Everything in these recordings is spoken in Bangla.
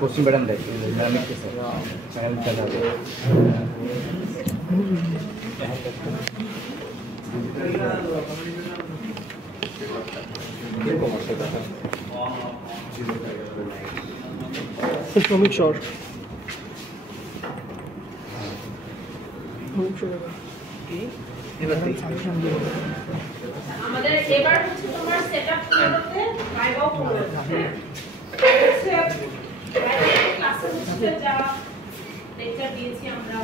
পশ্চিম বারান্দা শ্রমিক শহর আমাদের এবার হচ্ছে তোমার সেটআপ করতে ভাইবাও করবে ক্লাসে হচ্ছে যা লেকচার দিয়েছি আমরা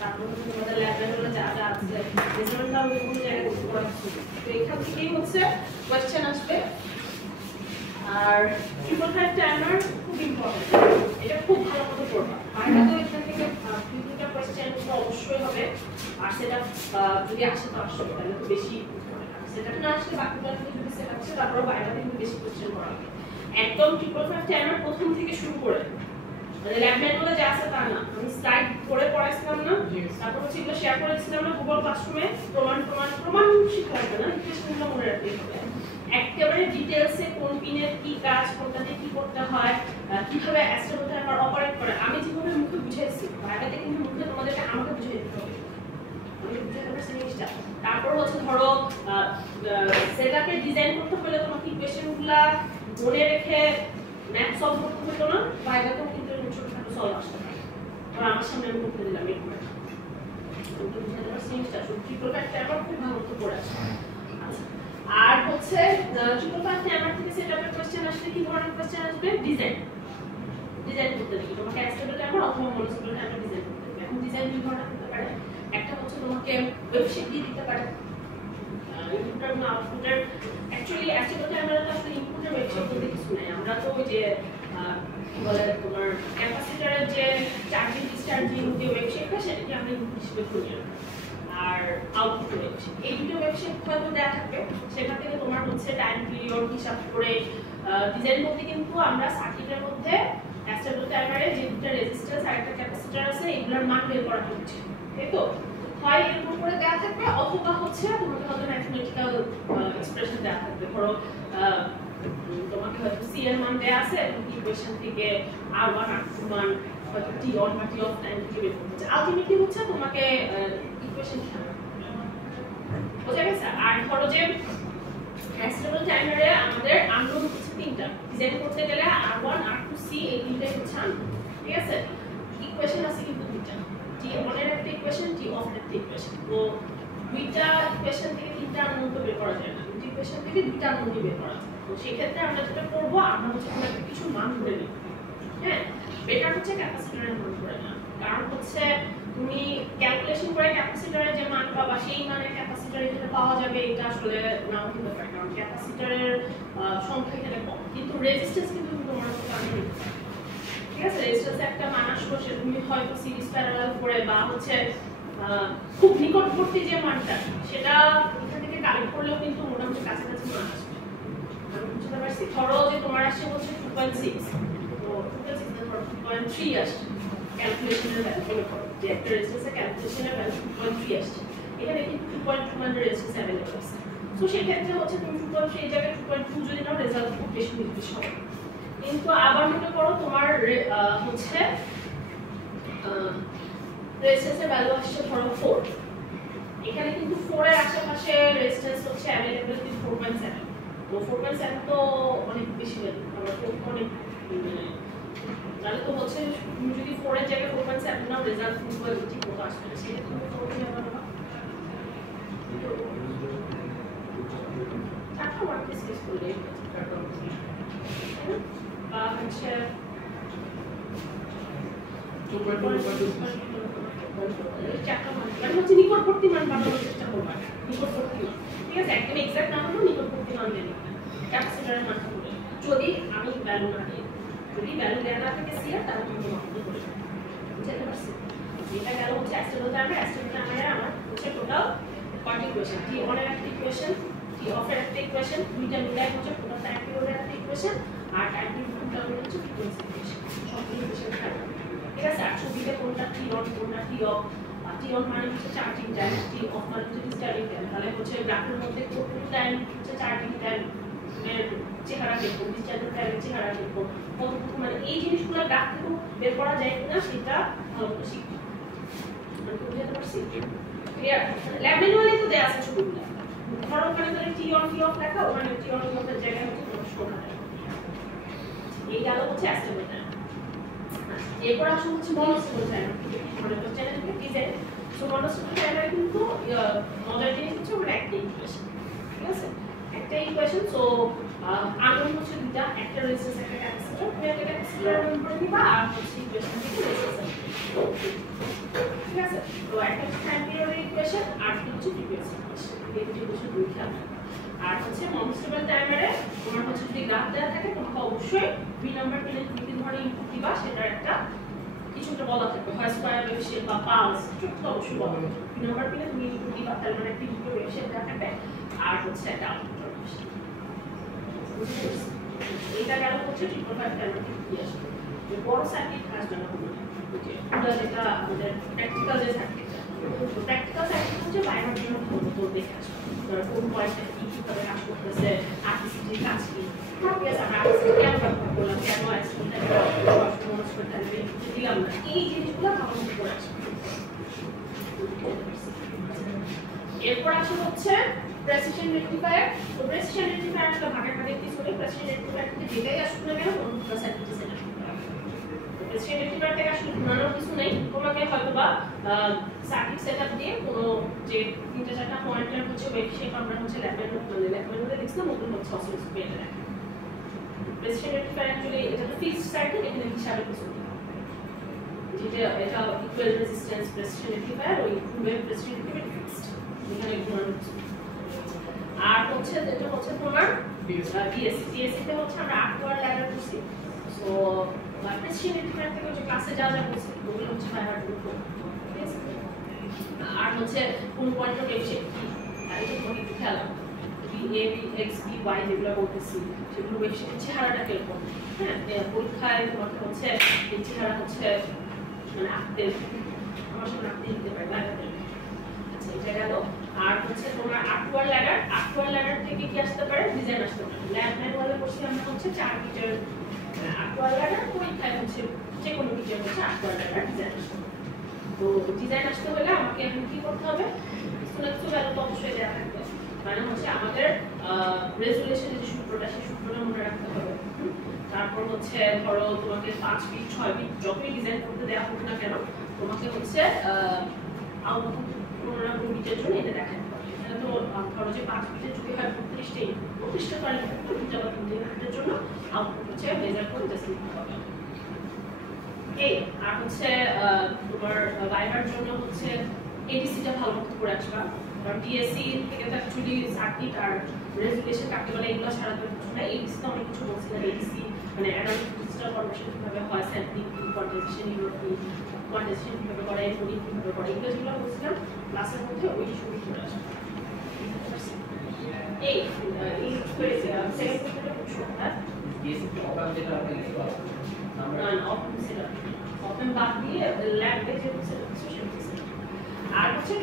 তারপর তোমাদের ল্যাবগুলো যা যা আছে রেজাল্টটা আমি কোন জায়গায় করতে পারছি তো এখান থেকেই হচ্ছে কোশ্চেন আসবে আর ট্রিপল ফাইভ টাইমার খুব ইম্পর্টেন্ট এটা খুব ভালো মতো পড়বা আর তো এখান থেকে দুইটা কোশ্চেন অবশ্যই হবে আর সেটা যদি আসে তো আসবে তাহলে তো বেশি সেটা না আসলে বাকিটা যদি সেট আসে তারপর বাইরে থেকে বেশি কোশ্চেন করা হবে একদম ট্রিপল ফাইভ টাইমার প্রথম থেকে শুরু করে মানে ল্যাব ম্যানুয়ালে যা আছে তা না আমি স্লাইড করে পড়াইছিলাম না তারপর হচ্ছে এগুলো শেয়ার করেছিলাম না গুগল ক্লাসরুমে প্রমাণ শিখতে হবে না ইকুয়েশনগুলো মনে রাখতে হবে একেবারে ডিটেইলসে কোন পিনের কি কাজ কোনটাতে কি করতে হয় কিভাবে অ্যাস্ট্রোনোটা আমার অপারেট করে আমি যেভাবে মুখে বুঝাইছি বাইরেতে কিন্তু মুখে তোমাদেরকে আমাকে বুঝিয়ে দিতে হবে আমি বুঝাতে পারছি জিনিসটা তারপর হচ্ছে ধরো সেটআপে ডিজাইন করতে হলে তোমাকে ইকুয়েশনগুলো মনে রেখে ম্যাথ সলভ করতে হতো না বাইরেতেও কিন্তু ছোটখাটো সলভ আসতে পারে আর আমার সামনে আমি করতে দিলাম এরকম কিন্তু বুঝাতে পারছি জিনিসটা ট্রিপল ফাইভ টাইমার খুব ভালো মতো পড়ে আসে আর হচ্ছে ট্রিপল ফাইভ টাইমার থেকে সেটআপের কোশ্চেন আসলে কি ধরনের কোশ্চেন আসবে ডিজাইন করতে দিই তোমাকে অ্যাস্টেবল টাইমার অথবা মনোস্টেবল টাইমার ডিজাইন করতে দিই এখন ডিজাইন দুই ধরনের হতে পারে একটা হচ্ছে তোমাকে ওয়েবসাইট দিয়ে দিতে পারে ইনপুটার এবং আউটপুটের অ্যাকচুয়ালি অ্যাস্টেবল টাইমারে তো আসলে ইনপুটের ওয়েবসাইট বলতে কিছু নাই আমরা তো ওই যে কি বলে তোমার ক্যাপাসিটরের যে চার্জিং ডিসচার্জিং যে ওয়েবসাইটটা সেটাকে আমরা ইনপুট হিসেবে ধরি আর আউটপুট ওয়েবসাইট এই দুটো ওয়েবসাইট হয়তো দেওয়া থাকবে সেখান থেকে তোমার হচ্ছে টাইম পিরিয়ড হিসাব করে ডিজাইন করতে কিন্তু আমরা সার্কিটের মধ্যে অ্যাস্টেবল টাইমারে যে দুটো রেজিস্ট্যান্স আর একটা ক্যাপাসিটর আছে এগুলোর মান বের করা হচ্ছে তাই তো হয় এরকম করে দেওয়া থাকবে অথবা হচ্ছে তোমাকে হয়তো ম্যাথমেটিক্যাল এক্সপ্রেশন দেওয়া থাকবে ধরো তোমাকে হয়তো সি এর মান দেওয়া আছে ইকুয়েশন থেকে r1 r2 মান হয়তো t on বা t of টাইম থেকে বের করতে হচ্ছে আলটিমেটলি হচ্ছে তোমাকে ইকুয়েশন বোঝা গেছে আর ধরো যে অ্যাস্টেবল টাইমারে আমাদের আননোন হচ্ছে তিনটা ডিজাইন করতে গেলে r1 r2 c এই তিনটাই হচ্ছে আননোন ঠিক আছে ইকুয়েশন আছে কিন্তু দুইটা t on এর একটা ইকুয়েশন t off এর একটা ইকুয়েশন তো দুইটা ইকুয়েশন থেকে তিনটা আননোন তো বের করা যায় না দুইটা ইকুয়েশন থেকে দুইটা আননোন বের করা যায় তো সেই ক্ষেত্রে আমরা যেটা করব আমরা হচ্ছে কোনো একটা কিছু মান ধরে নিব হ্যাঁ বেটার হচ্ছে ক্যাপাসিটরের মান ধরে না কারণ হচ্ছে তুমি ক্যালকুলেশন করে ক্যাপাসিটরের যে মান পাবা সেই মানের ক্যাপাসিটর এখানে পাওয়া যাবে এটা আসলে নাও হতে পারে কারণ ক্যাপাসিটরের সংখ্যা এখানে কম কিন্তু রেজিস্ট্যান্স কিন্তু তোমার কাছে ঠিক আছে রেজিস্ট্যান্স একটা মান আসলো সে তুমি হয়তো সিরিজ প্যারালাল করে বা হচ্ছে খুব নিকটবর্তী যে মানটা সেটা এখান থেকে কালেক্ট করলেও কিন্তু মোটামুটি কাছাকাছি মান আসবে আমি বুঝতে পারছি ধরো যে তোমার আসছে হচ্ছে 2.6 তো 2.6 ধরো 2.3 আসছে ক্যালকুলেশনের ভ্যালু বলে করো যে একটা রেজিস্ট্যান্সের ক্যালকুলেশনের ভ্যালু 2.3 আসছে এখানে কিন্তু 2.2 মানে রেজিস্ট্যান্স অ্যাভেলেবল আছে সো সেই ক্ষেত্রে হচ্ছে তুমি 2.3 এই জায়গায় 2.2 যদি নাও রেজাল্ট খুব বেশি নির্দিষ্ট হবে কিন্তু আবার মনে করো তোমার হচ্ছে রেজিস্ট্যান্সের ভ্যালু আসছে ধরো 4 এখানে কিন্তু 4 এর আশেপাশে রেজিস্ট্যান্স হচ্ছে অ্যাভেলেবল কিন্তু 4.7 তো 4.7 তো অনেক বেশি ভ্যালু আবার 4 অনেক তাহলে তো হচ্ছে তুমি যদি 4 এর জায়গায় 4.7 নাও রেজাল্ট কিন্তু ঠিক মতো আসবে না সেটা তুমি 4 দিয়ে আবার না চারটা ওয়ার্ক ডিসকাস করলে বা হচ্ছে চারটা মান মানে হচ্ছে নিকটবর্তী মান বানানোর চেষ্টা করবা নিকটবর্তী মান ঠিক আছে একদম এক্সাক্ট না হলেও নিকটবর্তী মান দেবে ক্যাপাসিটরের মানটা বলে যদি আমি ভ্যালু না দিই যদি ভ্যালু দেওয়া না থাকে সিআর তাহলে তুমি মাপতে করে বুঝতে পারছি এটা গেল হচ্ছে অ্যাস্টেবল টাইমারে আমার হচ্ছে টোটাল কয়টি ইকুয়েশন টি অন এর একটা ইকুয়েশন টি অফ এর একটা ইকুয়েশন দুইটা মিলাই হচ্ছে টোটাল টাইম পিরিয়ডের একটা ইকুয়েশন আর টাইম পিরিয়ড টোটাল হচ্ছে ফ্রিকোয়েন্সি ইকুয়েশন সবগুলো ইকুয়েশন থাকে ঠিক আছে আর ছবিতে কোনটা টি অন কোনটা টি অফ টি অন মানে হচ্ছে চার্জিং টাইম টি অফ মানে হচ্ছে ডিসচার্জিং টাইম তাহলে হচ্ছে গ্রাফের মধ্যে কতটুকু টাইম হচ্ছে চার্জিং টাইম চেহারা দেখবো, ডিসচার্জের টাইমের চেহারা দেখবো, কতটুকু মানে এই জিনিসগুলো গ্রাফ থেকে বের করা যায় কিনা সেটা ভালো করে শিখতে হবে। মানে বুঝতে পারছি? ক্লিয়ার? ল্যাব ম্যানুয়ালে তো দেয়া আছে ছবিগুলো। ধরো ওখানে তো টি অন টি অফ লেখা, ওখানে টি অন টি অফের জায়গায় হচ্ছে প্রশ্ন থাকে। এই গেল হচ্ছে অ্যাস্টিমেট। এরপর আসলে হচ্ছে মনোস্টেবল টাইম, মানে কোশ্চেনের ডিজাইন। সো মনোস্টেবল টাইমে কিন্তু মজার জিনিস হচ্ছে ওখানে একটা ইকুয়েশন, ঠিক আছে? একটা ইকুয়েশন। সো আননোন হচ্ছে দুটো, একটা রেজিস্ট্যান্স একটা ক্যাপাসিটর। তুমি একটা ক্যাপাসিটর নম্বর দিবা আর হচ্ছে ইকুয়েশন থেকে রেজিস্ট্যান্স, ঠিক আছে? তো একটা টাইম পিরিয়ডের ইকুয়েশন আর হচ্ছে ফ্রিকোয়েন্সি ইকুয়েশন, এই দুটো ইকুয়েশন দুই খেয়াল। আর হচ্ছে মনোস্টেবল টাইমারে তোমার হচ্ছে যদি গ্রাফ দেওয়া থাকে তোমাকে অবশ্যই দুই নাম্বার পিনে তুমি কি ধরনের ইনপুট দিবা সেটার একটা কিছু একটা বলা থাকবে, হয় স্কয়ার ওয়েভ শেপ বা পালস, কিছু তো অবশ্যই বলা থাকবে। দুই নাম্বার পিনে তুমি ইনপুট দিবা, তার মানে একটা ইনপুট ওয়েভ শেপ দেওয়া থাকবে আর হচ্ছে একটা আউটপুট ওয়েভ শেপ। এইটা গেল হচ্ছে 555 টাইমার দিয়ে আসবে। যে বড় সার্কিট আসবে না কোনো, ওকে ওটা যেটা আমাদের প্র্যাকটিক্যাল যে সার্কিট, তো প্র্যাকটিক্যাল সার্কিট হচ্ছে বাইরের জন্য ভালো দেখে আসবে। কোন পয়েন্টে কি কিভাবে কাজ করতেছে, আরটিসিটির কাজ কি, ঠিক আছে? আমরা আরটিসিটি কেন ব্যবহার করলাম, কেন এক্সপোর্টার দিলাম না, এই জিনিসগুলো ভালো করে আসবে। এরপর আসে হচ্ছে প্রেসিশন রেকটিফায়ার। তো প্রেসিশন রেকটিফায়ার একটা ভাগে ভাগে কিছু নেই। প্রেসিশন রেকটিফায়ার থেকে যেটাই আসুক না কেন কোনো সার্কিট সেট প্রেসিশন রেকটিফায়ার থেকে আসলে ঘুরানোর কিছু নেই। তোমাকে হয়তোবা সার্কিট সেটআপ দিয়ে কোনো যে তিনটা চারটা পয়েন্টের হচ্ছে ওয়েভ শেপ আমরা হচ্ছে ল্যাব ম্যানুয়ালে দেখছিলাম, ওগুলো হচ্ছে অসিলোস্কোপে রাখা। প্রেসিশন রেকটিফায়ার অ্যাকচুয়ালি এটা তো ফিক্সড সার্কিট, এখানে হিসাবে কিছু নেই। যেটা এটা ইকুয়াল রেজিস্ট্যান্স প্রেসিশন রেকটিফায়ার, ওই ওয়েভ প্রেসিশন রেকটিফায়ার ফিক্সড, এখানে ঘুরানোর কিছু নেই। আর হচ্ছে যেটা হচ্ছে তোমার ডিএসসি তে হচ্ছে আমরা 8 ওয়ার ল্যাডার করছি। সো প্রেসিশন রেকটিফায়ার থেকে যে ক্লাসে যা যা করছি ওগুলো হচ্ছে বাই হার্ট করতে, ঠিক আছে? আর হচ্ছে কোন পয়েন্টের ওয়েভ শেপ কি, আর এটা তোমাকে একটু খেয়াল রাখো। A B x B Y যেগুলো বলতেছি সেগুলো ওয়েভ শেপের চেহারাটা কিরকম, হ্যাঁ? পরীক্ষায় তোমাকে হচ্ছে এই চেহারা হচ্ছে মানে আঁকতে, আমার সামনে আঁকতে দিতে পারে লাগাতে। আচ্ছা এটা গেল। আর হচ্ছে তোমার আটওয়ার ল্যাডার থেকে কি আসতে পারে, ডিজাইন আসতে পারে। ল্যাব ম্যানুয়ালে করছি আমরা হচ্ছে 4 মিটার আটওয়ার ল্যাডার, পরীক্ষায় হচ্ছে যে কোনো মিটার হচ্ছে আটওয়ার ল্যাডার ডিজাইন আসতে হবে। তো ডিজাইন আসতে হলে আমাকে এখন কি করতে হবে, কিছু ভ্যালু তো অবশ্যই দেওয়া থাকবে, মানে হচ্ছে আমাদের রেজুলেশনের যে সূত্রটা সেই সূত্রটা মনে রাখতে হবে। তারপর হচ্ছে ধরো তোমাকে 5 ফিট 6 ফিট যতই ডিজাইন করতে দেওয়া হোক না কেন তোমাকে হচ্ছে আউটপুট কোনো মিটার জন্য এটা দেখাতে হবে। এটা তো ধরো যে 5 ফিটের যদি হয় 32টা পারলে 2টা বা 3টা ফিটের জন্য আউটপুট হচ্ছে মেজার করে জাস্ট লিখতে হবে। এই আর হচ্ছে তোমার ভাইবার জন্য হচ্ছে এডিসিটা ভালো মতো করে আসবা, কারণ ডিএসসি থেকে তো অ্যাকচুয়ালি সার্কিট আর রেজুলেশন কাকে বলে এগুলো ছাড়া তো কিছু না। এডিসি তো অনেক কিছু বলছি না, এডিসি মানে অ্যানালগ ডিজিটাল কনভার্সন কিভাবে হয়, স্যাম্পলিং কি, কোয়ান্টাইজেশন কিভাবে করে, এনকোডিং কিভাবে করে, এগুলো যেগুলো বলছিলাম ক্লাসের মধ্যে ওই শুরু করে আসবে। এই সেকেন্ড কোশ্চেনটা খুব শর্ট, ডিএসসি অপারেট যেটা আপনি আমরা অপেন বাদ দিয়ে ল্যাবে যে সেশন দিছে। আর হচ্ছে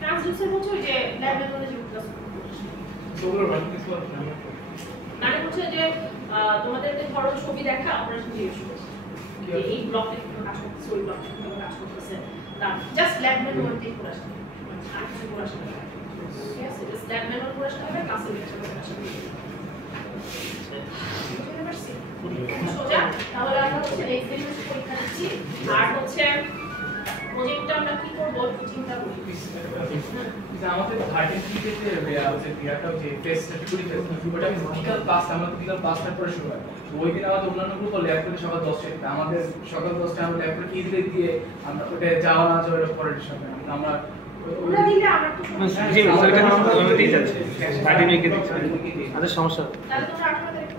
ট্রান্সডিউসার হচ্ছে ওই যে ল্যাবে বলে যে ক্লাস সোলার বাকি কিছু আছে মানে হচ্ছে যে তোমাদের যে ধরো ছবি দেখা অপারেশন দিয়ে শুরু এই ব্লকটা কিভাবে কাজ করতেছে, ওই ব্লকটা কিভাবে কাজ করতেছে, তা জাস্ট ল্যাব ম্যানুয়াল দিয়ে করে আসতে হবে, আর কিছু করে আসতে হবে, ঠিক আছে? জাস্ট ল্যাব ম্যানুয়াল করে আসতে হবে, ক্লাসে লেকচার করে আসতে হবে। সোজা তাহলে আমরা হচ্ছে নেক্সট দিন পরীক্ষা দিচ্ছি। আর হচ্ছে প্রজেক্টটা আমরা কি করব চিন্তা করি। আমাদের 13 থেকে হচ্ছে বিয়াটা যে টেস্ট টিকুরি টেস্ট ওটা ফিজিক্যাল ক্লাস আমরা ফিজিক্যাল ক্লাসটা পরে শুরু হয়। তো ওই দিন আমাদের অন্যান্য গ্রুপ ল্যাব করে সকাল 10টায়, আমাদের সকাল 10টায় আমরা ল্যাব করে কি দিয়ে আমরা ওটা যাওয়া না যাওয়ার পরে সময় আমরা ওরা দিলে আমার তো জি ওইটা আমাদের যাচ্ছে 13 উইকে দিচ্ছে আমাদের সমস্যা। তাহলে তোমরা 18 তারিখ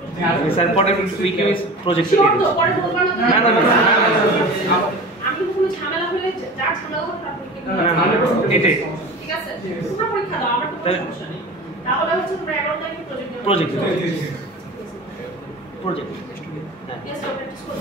স্যার পরে উইকে প্রজেক্ট দিয়ে দিচ্ছি। পরে বলবা না না আমি কোনো ঝামেলা হলে যা ঝামেলা হবে আপনি কি এটাই ঠিক আছে? তোমরা পরীক্ষা দাও, আমার তো কোনো সমস্যা নেই। তাহলে হচ্ছে তোমরা 11 তারিখে প্রজেক্ট হ্যাঁ ইয়েস প্র্যাকটিস করো।